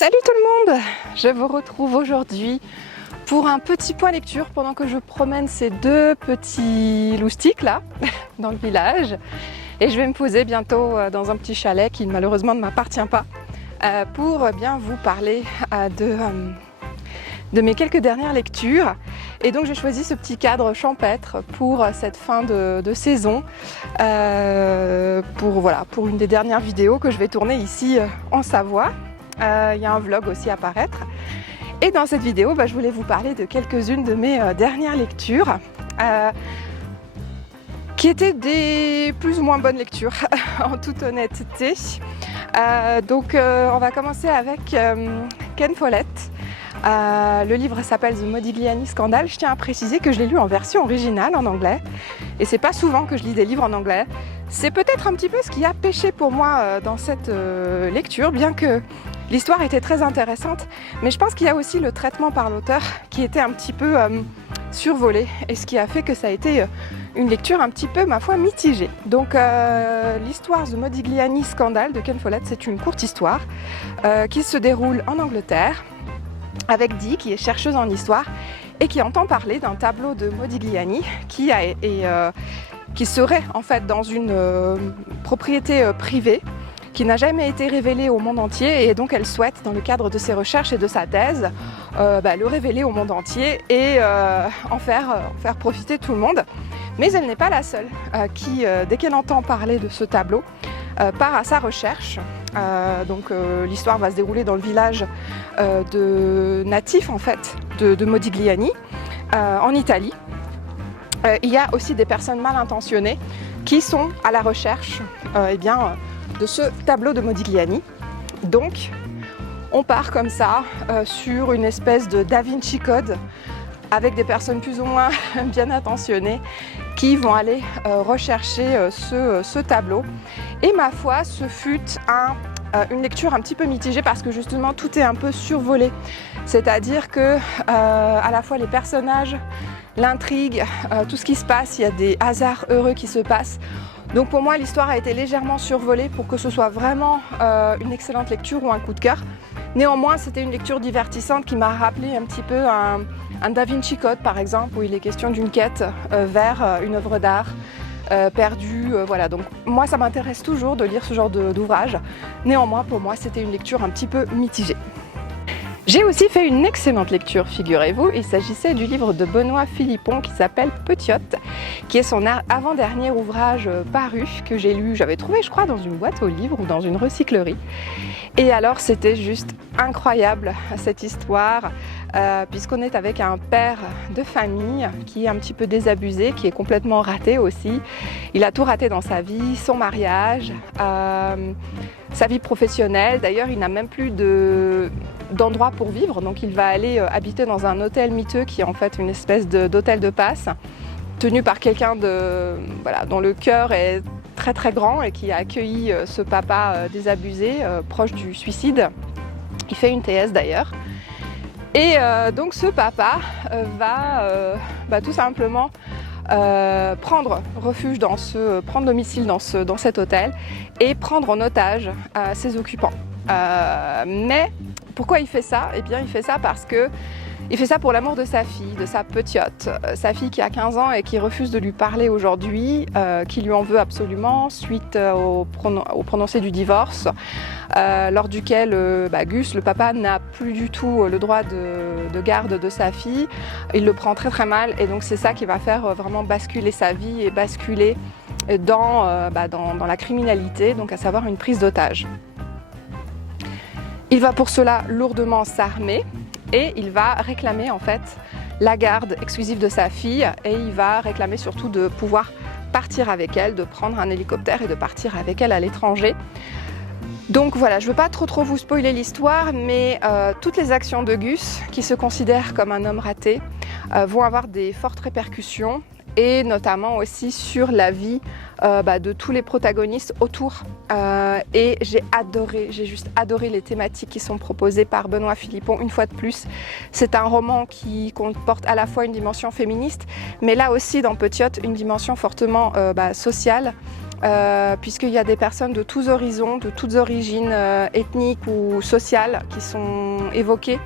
Salut tout le monde! Je vous retrouve aujourd'hui pour un petit point lecture pendant que je promène ces deux petits loustiques là dans le village, et je vais me poser bientôt dans un petit chalet qui malheureusement ne m'appartient pas pour bien vous parler de mes quelques dernières lectures. Et donc j'ai choisi ce petit cadre champêtre pour cette fin de saison, pour une des dernières vidéos que je vais tourner ici en Savoie. Il y a un vlog aussi à apparaître. Et dans cette vidéo, je voulais vous parler de quelques-unes de mes dernières lectures, qui étaient des plus ou moins bonnes lectures, en toute honnêteté. On va commencer avec Ken Follett. Le livre s'appelle The Modigliani Scandal. Je tiens à préciser que je l'ai lu en version originale en anglais, et c'est pas souvent que je lis des livres en anglais. C'est peut-être un petit peu ce qui a péché pour moi dans cette lecture, bien que l'histoire était très intéressante, mais je pense qu'il y a aussi le traitement par l'auteur qui était un petit peu survolé, et ce qui a fait que ça a été une lecture un petit peu, ma foi, mitigée. Donc l'histoire The Modigliani Scandal de Ken Follett, c'est une courte histoire qui se déroule en Angleterre, avec Dee, qui est chercheuse en histoire et qui entend parler d'un tableau de Modigliani qui serait en fait dans une propriété privée qui n'a jamais été révélée au monde entier, et donc elle souhaite, dans le cadre de ses recherches et de sa thèse, le révéler au monde entier et en faire profiter tout le monde. Mais elle n'est pas la seule qui, dès qu'elle entend parler de ce tableau, part à sa recherche. L'histoire va se dérouler dans le village de natifs en fait de Modigliani, en Italie. Il y a aussi des personnes mal intentionnées qui sont à la recherche de ce tableau de Modigliani. Donc on part comme ça sur une espèce de Da Vinci Code, avec des personnes plus ou moins bien intentionnées qui vont aller rechercher ce tableau. Et ma foi, ce fut une lecture un petit peu mitigée, parce que justement tout est un peu survolé. C'est-à-dire que à la fois les personnages, l'intrigue, tout ce qui se passe, il y a des hasards heureux qui se passent. Donc pour moi, l'histoire a été légèrement survolée pour que ce soit vraiment une excellente lecture ou un coup de cœur. Néanmoins, c'était une lecture divertissante qui m'a rappelé un petit peu un Da Vinci Code, par exemple, où il est question d'une quête vers une œuvre d'art perdue. Voilà. Donc moi, ça m'intéresse toujours de lire ce genre d'ouvrage. Néanmoins, pour moi, c'était une lecture un petit peu mitigée. J'ai aussi fait une excellente lecture, figurez-vous. Il s'agissait du livre de Benoît Philippon qui s'appelle Petiote, qui est son avant-dernier ouvrage paru, que j'ai lu, j'avais trouvé je crois dans une boîte aux livres ou dans une recyclerie. Et alors c'était juste incroyable cette histoire, puisqu'on est avec un père de famille qui est un petit peu désabusé, qui est complètement raté aussi. Il a tout raté dans sa vie, son mariage, sa vie professionnelle. D'ailleurs, il n'a même plus d'endroit pour vivre, donc il va aller habiter dans un hôtel miteux qui est en fait une espèce d'hôtel de passe, tenu par quelqu'un dont le cœur est très très grand et qui a accueilli ce papa désabusé, proche du suicide. Il fait une TS d'ailleurs. Et donc ce papa va tout simplement prendre refuge prendre domicile dans cet hôtel et prendre en otage ses occupants. Mais pourquoi il fait ça? Eh bien, il fait ça parce que il fait ça pour l'amour de sa fille, de sa petite, sa fille qui a 15 ans et qui refuse de lui parler aujourd'hui, qui lui en veut absolument suite au prononcé du divorce, lors duquel Gus, le papa, n'a plus du tout le droit de garde de sa fille. Il le prend très très mal, et donc c'est ça qui va faire vraiment basculer sa vie et basculer dans la criminalité, donc à savoir une prise d'otage. Il va pour cela lourdement s'armer et il va réclamer en fait la garde exclusive de sa fille, et il va réclamer surtout de pouvoir partir avec elle, de prendre un hélicoptère et de partir avec elle à l'étranger. Donc voilà, je ne veux pas trop vous spoiler l'histoire, mais toutes les actions de Gus, qui se considère comme un homme raté, vont avoir des fortes répercussions, et notamment aussi sur la vie de tous les protagonistes autour. Et j'ai juste adoré les thématiques qui sont proposées par Benoît Philippon une fois de plus. C'est un roman qui comporte à la fois une dimension féministe, mais là aussi dans Petiote une dimension fortement sociale, puisqu'il y a des personnes de tous horizons, de toutes origines ethniques ou sociales qui sont évoquées.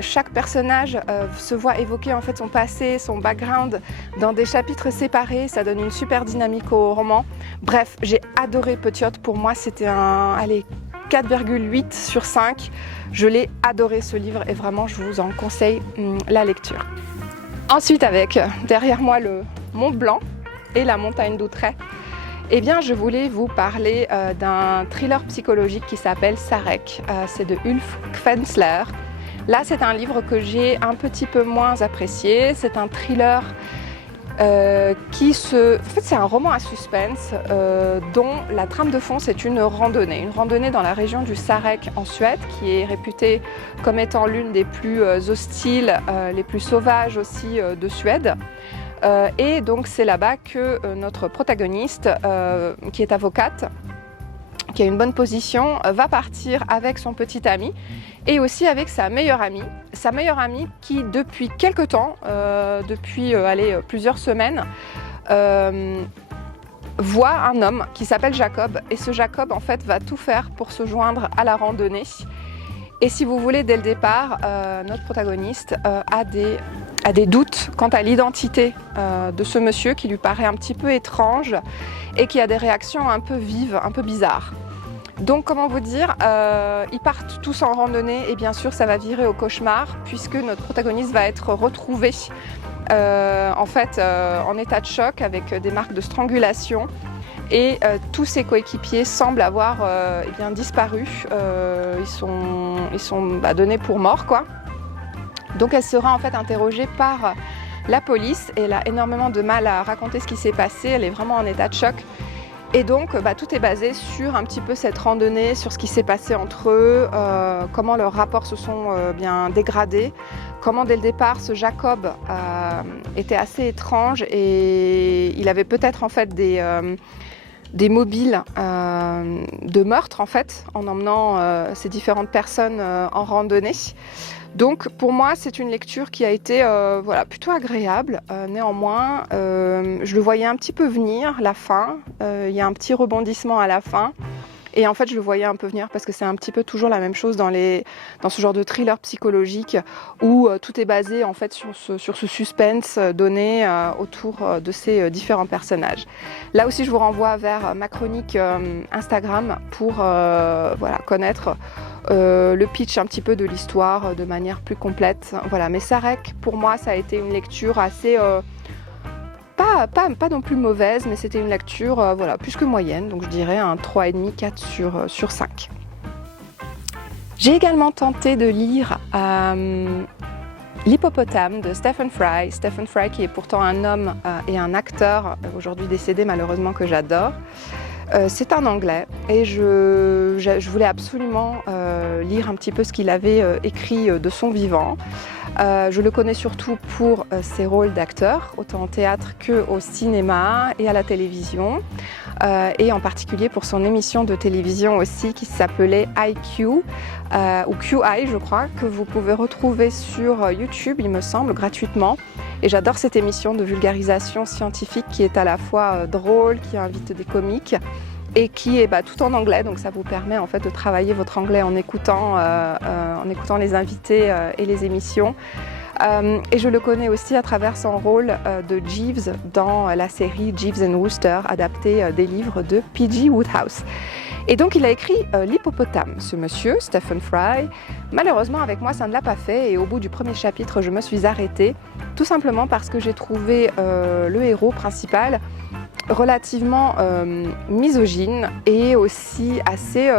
Chaque personnage se voit évoquer en fait son passé, son background dans des chapitres séparés, ça donne une super dynamique au roman. Bref, j'ai adoré Petiote, pour moi c'était un 4,8 sur 5. Je l'ai adoré ce livre et vraiment je vous en conseille la lecture. Ensuite avec derrière moi le Mont Blanc et la montagne d'Outrecht, eh bien je voulais vous parler d'un thriller psychologique qui s'appelle Sarek, c'est de Ulf Kvensler. Là, c'est un livre que j'ai un petit peu moins apprécié. C'est un thriller En fait, c'est un roman à suspense dont la trame de fond, c'est une randonnée dans la région du Sarek en Suède, qui est réputée comme étant l'une des plus hostiles, les plus sauvages aussi de Suède. Et donc, c'est là-bas que notre protagoniste, qui est avocate, qui a une bonne position, va partir avec son petit ami et aussi avec sa meilleure amie qui depuis quelque temps, depuis plusieurs semaines, voit un homme qui s'appelle Jacob, et ce Jacob en fait va tout faire pour se joindre à la randonnée. Et si vous voulez, dès le départ, notre protagoniste a des doutes quant à l'identité de ce monsieur qui lui paraît un petit peu étrange et qui a des réactions un peu vives, un peu bizarres. Donc comment vous dire, ils partent tous en randonnée et bien sûr ça va virer au cauchemar puisque notre protagoniste va être retrouvé en état de choc avec des marques de strangulation et tous ses coéquipiers semblent avoir disparu, ils sont donnés pour morts quoi. Donc elle sera en fait interrogée par la police et elle a énormément de mal à raconter ce qui s'est passé, elle est vraiment en état de choc. Et donc, tout est basé sur un petit peu cette randonnée, sur ce qui s'est passé entre eux, comment leurs rapports se sont bien dégradés, comment dès le départ ce Jacob était assez étrange et il avait peut-être en fait des mobiles de meurtre en fait, en emmenant ces différentes personnes en randonnée. Donc pour moi c'est une lecture qui a été plutôt agréable, néanmoins je le voyais un petit peu venir, la fin, il y a un petit rebondissement à la fin et en fait je le voyais un peu venir parce que c'est un petit peu toujours la même chose dans ce genre de thriller psychologique où tout est basé en fait sur ce suspense donné autour de ces différents personnages. Là aussi je vous renvoie vers ma chronique Instagram pour connaître le pitch un petit peu de l'histoire de manière plus complète. Voilà, mais Sarek, pour moi, ça a été une lecture assez... pas non plus mauvaise, mais c'était une lecture plus que moyenne, donc je dirais un 3,5-4 sur 5. J'ai également tenté de lire L'Hippopotame de Stephen Fry. Stephen Fry qui est pourtant un homme et un acteur, aujourd'hui décédé malheureusement, que j'adore. C'est un anglais et je voulais absolument lire un petit peu ce qu'il avait écrit de son vivant. Je le connais surtout pour ses rôles d'acteur, autant au théâtre qu'au cinéma et à la télévision, et en particulier pour son émission de télévision aussi qui s'appelait IQ, ou QI je crois, que vous pouvez retrouver sur YouTube il me semble, gratuitement. Et j'adore cette émission de vulgarisation scientifique qui est à la fois drôle, qui invite des comiques et qui est tout en anglais, donc ça vous permet en fait de travailler votre anglais en écoutant les invités et les émissions. Et je le connais aussi à travers son rôle de Jeeves dans la série Jeeves and Wooster, adaptée des livres de P.G. Wodehouse. Et donc il a écrit L'Hippopotame, ce monsieur, Stephen Fry. Malheureusement avec moi ça ne l'a pas fait et au bout du premier chapitre je me suis arrêtée, tout simplement parce que j'ai trouvé le héros principal relativement misogyne et aussi assez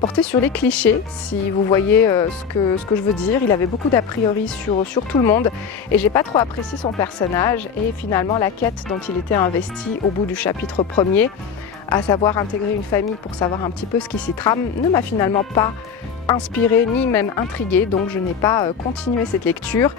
porté sur les clichés, si vous voyez ce que je veux dire. Il avait beaucoup d'a priori sur tout le monde et j'ai pas trop apprécié son personnage et finalement la quête dont il était investi au bout du chapitre premier, à savoir intégrer une famille pour savoir un petit peu ce qui s'y trame, ne m'a finalement pas inspirée ni même intriguée, donc je n'ai pas continué cette lecture.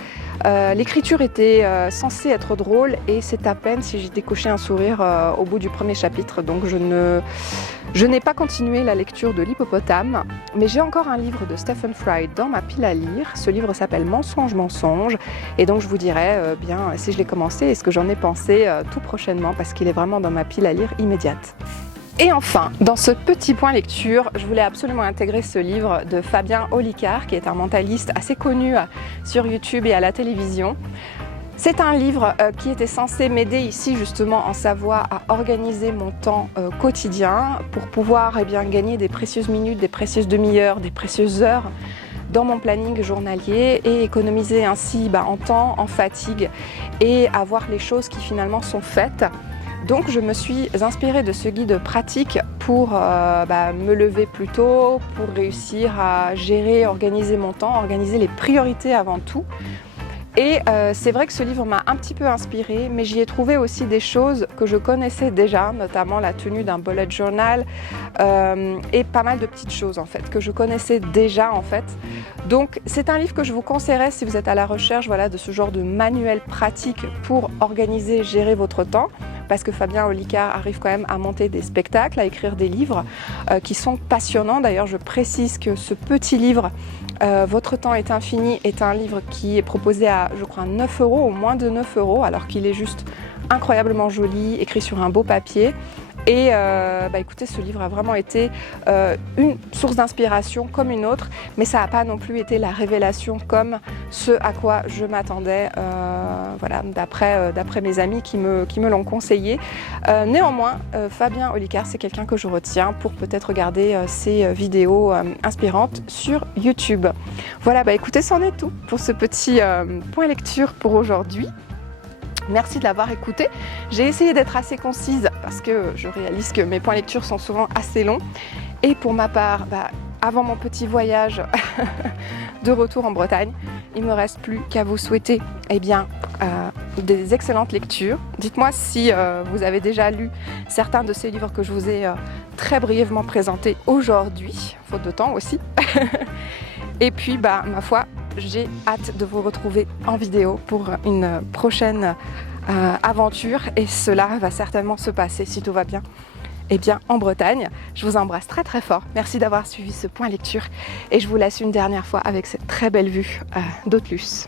L'écriture était censée être drôle et c'est à peine si j'ai décoché un sourire au bout du premier chapitre. Donc je n'ai pas continué la lecture de l'hippopotame, mais j'ai encore un livre de Stephen Fry dans ma pile à lire. Ce livre s'appelle Mensonge, mensonge, et donc je vous dirai bien si je l'ai commencé et ce que j'en ai pensé tout prochainement, parce qu'il est vraiment dans ma pile à lire immédiate. Et enfin, dans ce petit point lecture, je voulais absolument intégrer ce livre de Fabien Olicard, qui est un mentaliste assez connu sur YouTube et à la télévision. C'est un livre qui était censé m'aider ici justement en Savoie à organiser mon temps quotidien pour pouvoir gagner des précieuses minutes, des précieuses demi-heures, des précieuses heures dans mon planning journalier et économiser ainsi en temps, en fatigue et avoir les choses qui finalement sont faites. Donc je me suis inspirée de ce guide pratique pour me lever plus tôt, pour réussir à gérer, organiser mon temps, organiser les priorités avant tout. Et c'est vrai que ce livre m'a un petit peu inspirée, mais j'y ai trouvé aussi des choses que je connaissais déjà, notamment la tenue d'un bullet journal et pas mal de petites choses en fait que je connaissais déjà en fait. Donc c'est un livre que je vous conseillerais si vous êtes à la recherche de ce genre de manuel pratique pour organiser, gérer votre temps. Parce que Fabien Olicard arrive quand même à monter des spectacles, à écrire des livres qui sont passionnants. D'ailleurs, je précise que ce petit livre, Votre temps est infini, est un livre qui est proposé à, je crois, 9 €, au moins de 9 €, alors qu'il est juste incroyablement joli, écrit sur un beau papier. Et écoutez, ce livre a vraiment été une source d'inspiration comme une autre, mais ça n'a pas non plus été la révélation comme ce à quoi je m'attendais, d'après mes amis qui me l'ont conseillé. Néanmoins, Fabien Olicard, c'est quelqu'un que je retiens pour peut-être regarder ses vidéos inspirantes sur YouTube. Voilà, écoutez, c'en est tout pour ce petit point lecture pour aujourd'hui. Merci de l'avoir écouté. J'ai essayé d'être assez concise parce que je réalise que mes points lecture sont souvent assez longs. Et pour ma part, avant mon petit voyage de retour en Bretagne, il ne me reste plus qu'à vous souhaiter des excellentes lectures. Dites-moi si vous avez déjà lu certains de ces livres que je vous ai très brièvement présentés aujourd'hui, faute de temps aussi. Et puis, ma foi, j'ai hâte de vous retrouver en vidéo pour une prochaine aventure. Et cela va certainement se passer, si tout va bien, en Bretagne. Je vous embrasse très très fort. Merci d'avoir suivi ce point lecture. Et je vous laisse une dernière fois avec cette très belle vue d'Autelus.